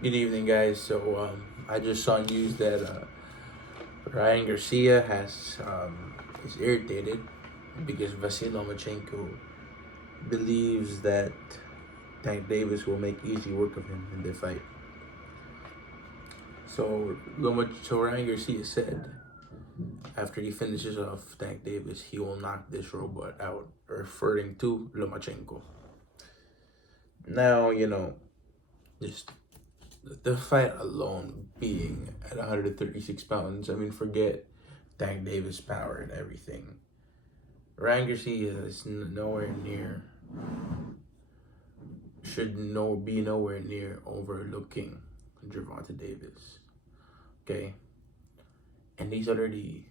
Good evening, guys. I just saw news that Ryan Garcia is irritated because Lomachenko believes that Tank Davis will make easy work of him in the fight. So Ryan Garcia said after he finishes off Tank Davis, he will knock this robot out, referring to Lomachenko. Now just the fight alone being at 136 pounds, I mean, forget Tank Davis' power and everything. Ryan Garcia is nowhere near, be nowhere near overlooking Gervonta Davis. Okay, and he's already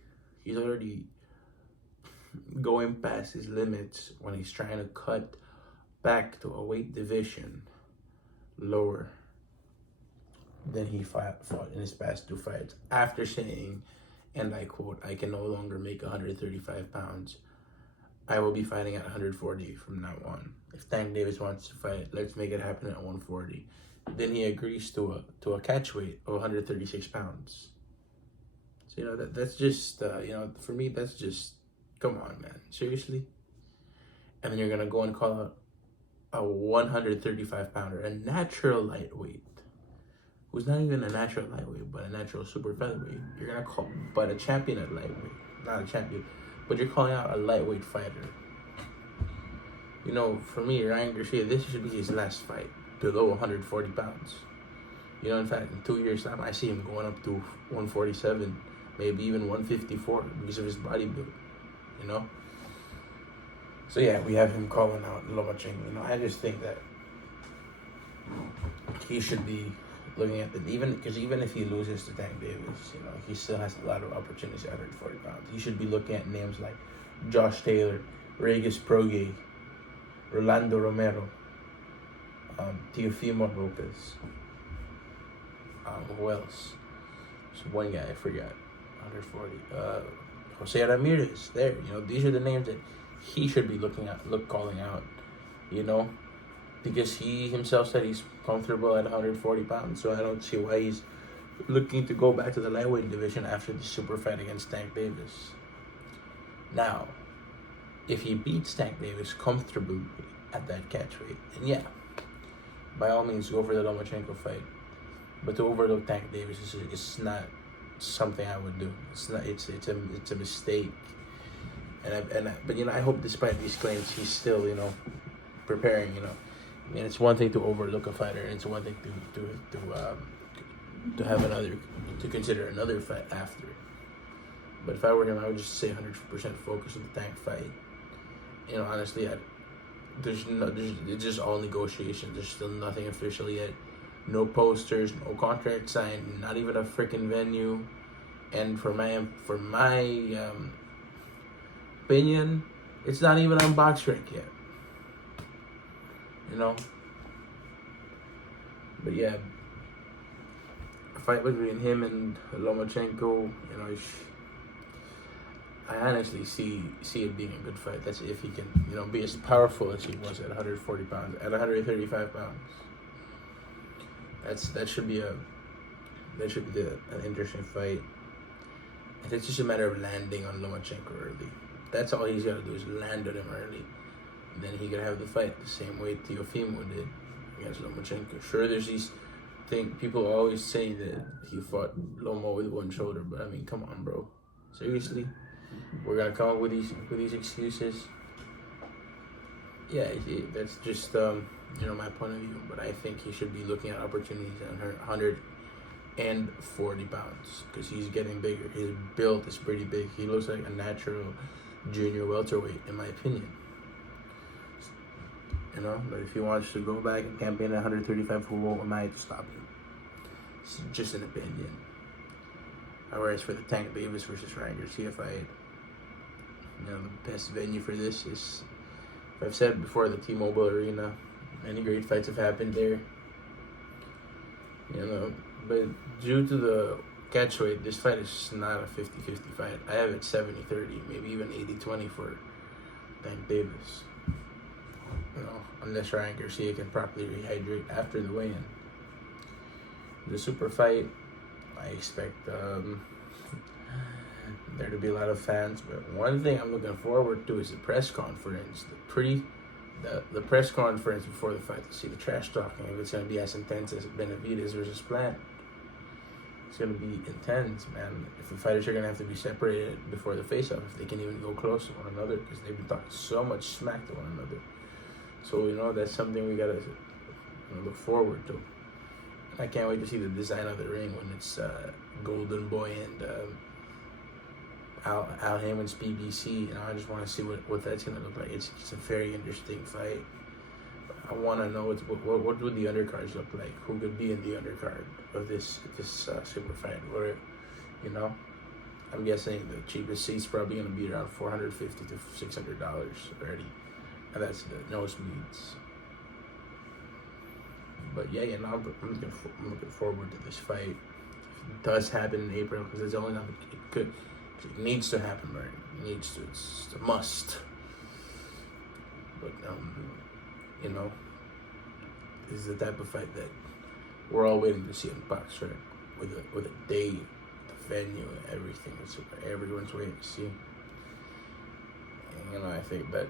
going past his limits when he's trying to cut back to a weight division lower than he fought in his past two fights after saying, and I quote, "I can no longer make 135 pounds. I will be fighting at 140 from now on. If Tank Davis wants to fight, let's make it happen at 140." Then he agrees to a catch weight of 136 pounds. So that's just for me that's just, come on, man, seriously. And then you're gonna go and call out a 135 pounder, a natural lightweight, who's not even a natural lightweight, but a natural super featherweight. You're gonna call, but a champion at lightweight, not a champion, but you're calling out a lightweight fighter. For me, Ryan Garcia, this should be his last fight below 140 pounds. In fact, in 2 years' time, I see him going up to 147, maybe even 154 because of his body build. So yeah, we have him calling out Lomachenko. I just think that he should be looking at even if he loses to Tank Davis, he still has a lot of opportunities at 140 pounds. He should be looking at names like Josh Taylor, Regis Prograis, Rolando Romero, Teofimo Lopez. Who else? There's one guy I forgot, 140. Jose Ramirez. There, these are the names that he should be calling out. Because he himself said he's comfortable at 140 pounds. So I don't see why he's looking to go back to the lightweight division after the super fight against Tank Davis. Now, if he beats Tank Davis comfortably at that catch weight, then yeah, by all means, go for the Lomachenko fight. But to overlook Tank Davis is not something I would do. It's not. It's a mistake. But I hope despite these claims, he's still preparing. And it's one thing to overlook a fighter, and it's one thing to have to consider another fight after. But if I were him, I would just say 100% focus on the Tank fight. Honestly, it's just all negotiations. There's still nothing official yet. No posters, no contract signed, not even a freaking venue. And for my opinion, it's not even on BoxRec yet. But yeah, a fight between him and Lomachenko, I honestly see it being a good fight. That's if he can, be as powerful as he was at 140 pounds, at 135 pounds. That should be an interesting fight. And it's just a matter of landing on Lomachenko early. That's all he's got to do is land on him early. And then he can have the fight the same way Teofimo did against Lomachenko. Sure, there's these things, people always say that he fought Lomo with one shoulder, but I mean, come on, bro. Seriously? We're going to come up with these excuses? Yeah, that's just, my point of view. But I think he should be looking at opportunities at 140 pounds because he's getting bigger. His build is pretty big. He looks like a natural junior welterweight, in my opinion. But if he wants to go back and campaign at 135, who am I to stop him? It's just an opinion. Whereas for the Tank Davis versus Ryan Garcia fight, the best venue for this is, I've said before, the T-Mobile Arena. Many great fights have happened there. But due to the catch weight, this fight is not a 50-50 fight. I have it 70-30, maybe even 80-20 for Tank Davis. Unless Ryan Garcia can properly rehydrate after the weigh-in. the super fight. I expect there to be a lot of fans, but one thing I'm looking forward to is the press conference. The press conference before the fight to see the trash talking. If it's gonna be as intense as Benavidez versus Plant, it's gonna be intense, man. If the fighters are gonna have to be separated before the face-off, if they can even go close to one another, because they've been talking so much smack to one another. So that's something we gotta look forward to. I can't wait to see the design of the ring when it's Golden Boy and Al Heyman's PBC. I just want to see what that's gonna look like. It's a very interesting fight. I want to know what would the undercards look like. Who could be in the undercard of this super fight? I'm guessing the cheapest seat's probably gonna be around $450 to $600 already, and that's the nosebleeds. But yeah, I'm looking forward to this fight. If it does happen in April, because it's only not it needs to happen, right? It needs to. It's a must. But this is the type of fight that we're all waiting to see in box, right? With a date, the venue, everything. It's everyone's waiting to see. And, I think that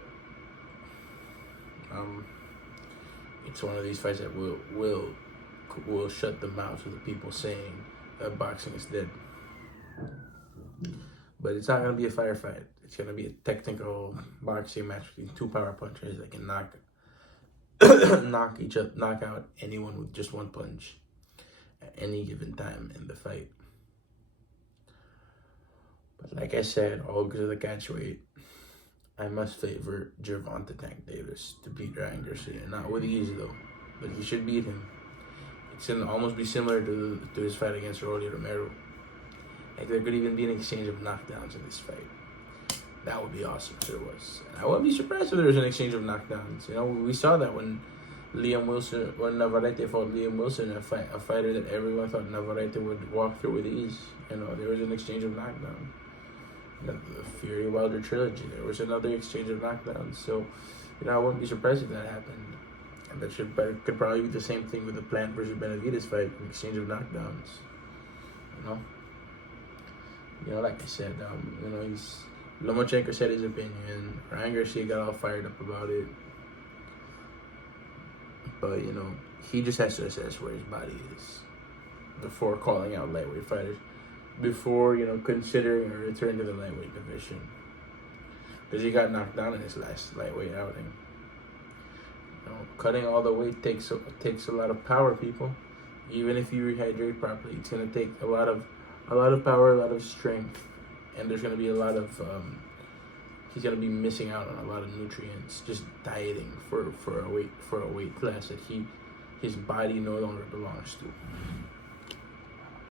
it's one of these fights that will shut the mouths of the people saying that boxing is dead. But it's not gonna be a firefight. It's gonna be a technical boxing match between two power punchers that can knock out anyone with just one punch at any given time in the fight. But like I said, all because of the catch weight, I must favor Gervonta Tank Davis to beat Ryan Garcia. Not with ease though, but he should beat him. It's gonna almost be similar to his fight against Rolly Romero. Like there could even be an exchange of knockdowns in this fight. That would be awesome if there was. And I wouldn't be surprised if there was an exchange of knockdowns. We saw that when Navarrete fought Liam Wilson, a fighter that everyone thought Navarrete would walk through with ease. There was an exchange of knockdowns. The Fury Wilder trilogy, there was another exchange of knockdowns. So, I wouldn't be surprised if that happened. And that could probably be the same thing with the Plant versus Benavidez fight, an exchange of knockdowns. Like I said, Lomachenko said his opinion. Ryan Garcia got all fired up about it. But, he just has to assess where his body is before calling out lightweight fighters. Before, considering a return to the lightweight division. Because he got knocked down in his last lightweight outing. Cutting all the weight takes a lot of power, people. Even if you rehydrate properly, it's going to take a lot of power, a lot of strength. And there's going to be a lot of, he's going to be missing out on a lot of nutrients just dieting for a weight class that his body no longer belongs to.